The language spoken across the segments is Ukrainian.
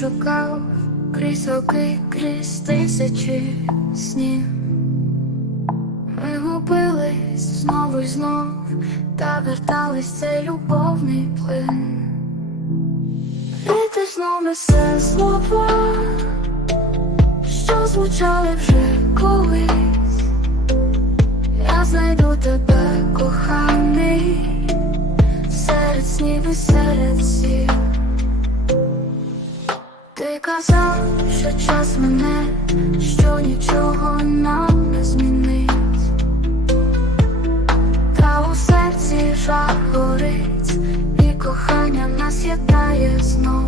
шукав крізь роки, крізь тисячі снів. Ми губились знову й знов, та вертались цей любовний плин. Вітер знов несе слова, що звучали вже колись. Я знайду тебе, коханий, серед снів і серед сів. Ти казав, що час мене, що нічого нам не змінить. Та у серці жах горить, і кохання нас єднає знов.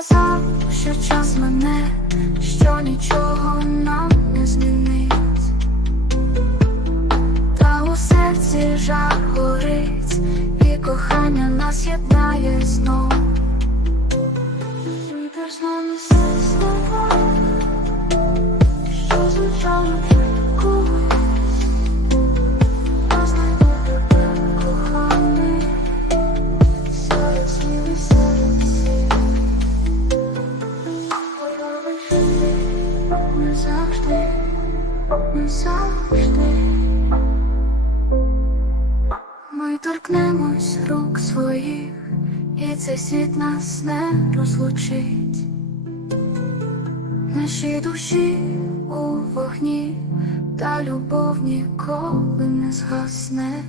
Ти казав, що час мене, що нічого нам не змінить. Та у серці жар горить, і кохання нас єднає знов. Не завжди ми торкнемось рук своїх, і цей світ нас не розлучить. Наші душі у вогні, та любов ніколи не згасне.